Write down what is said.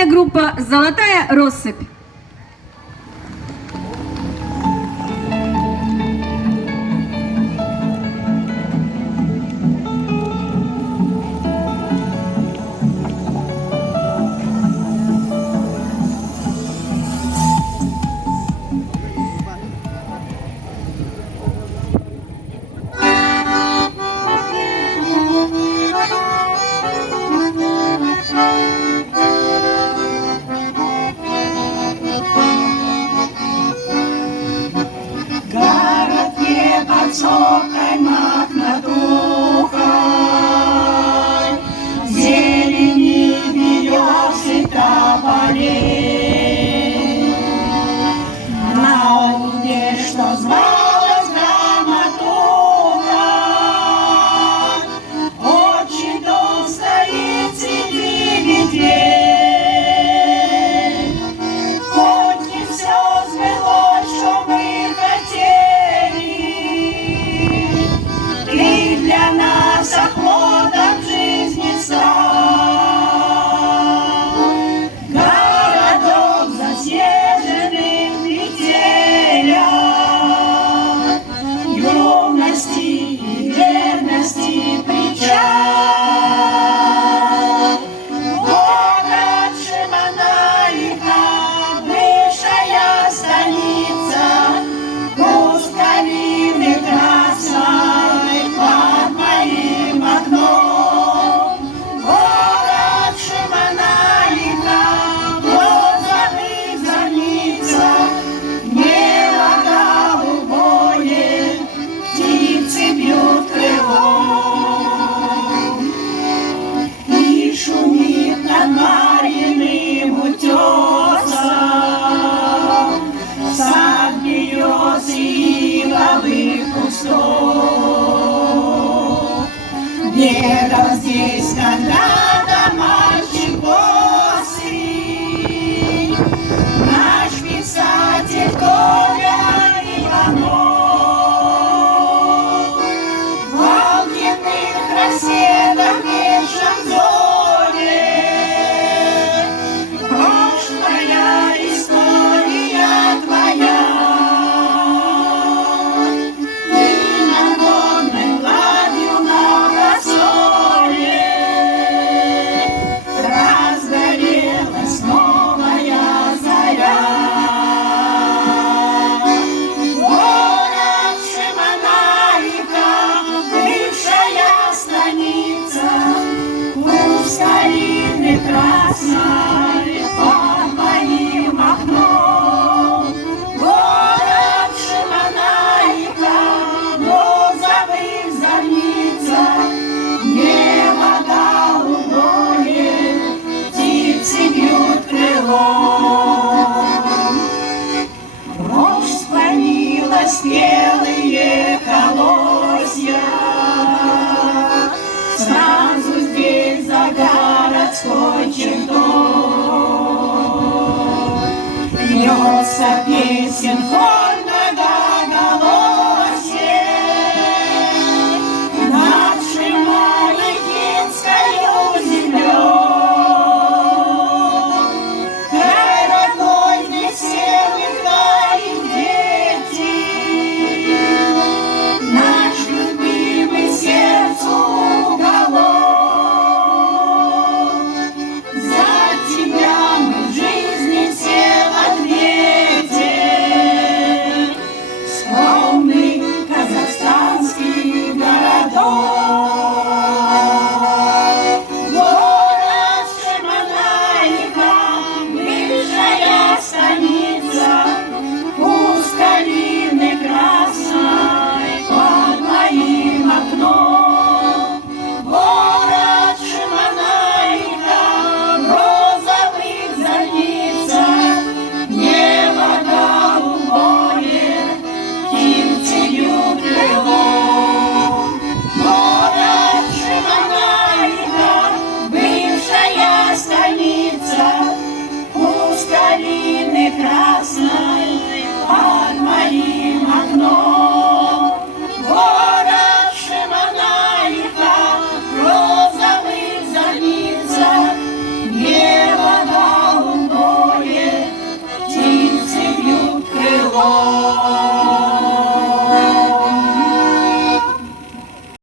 Вокальная группа «Золотая россыпь». Высокой мохнатухой, зелени берез и тополей. На луне, что звалась грамотуха, отчий дом стоит среди ветвей. Хоть не все сбылось, что мы хотели, ты для нас оплотом жизни стал. Городок заснеженный в метелях, юности и верности причал. Город Шиманаиха, бывшая столица, куст калины красной под моим окном. Город Шиманаиха, в розовых зорницах, небо голубое, птицы бьют крылом. И шумит над Марьиным утесом сад берез и ивовых кустов. Бегал здесь когда-то мальчик босый, наш писатель Коля Иванов. В огненных рассветах вечном зоре прошлая история твоя. И над водной гладью на рассоле разгорелась новая заря. Город Шиманаиха, бывшая станица, куст калины красной под моим окном. Город Шиманаиха, в розовых зорницах, небо голубое, птицы бьют крылом. Рожь склонила спелые колосья, сразу здесь за городской чертой льется песен хор многоголосье над Шиманаихинскою землей. Край родной, где все играют дети, наш любимый сердцу уголок. За тебя мы в жизни все в ответе. Твой.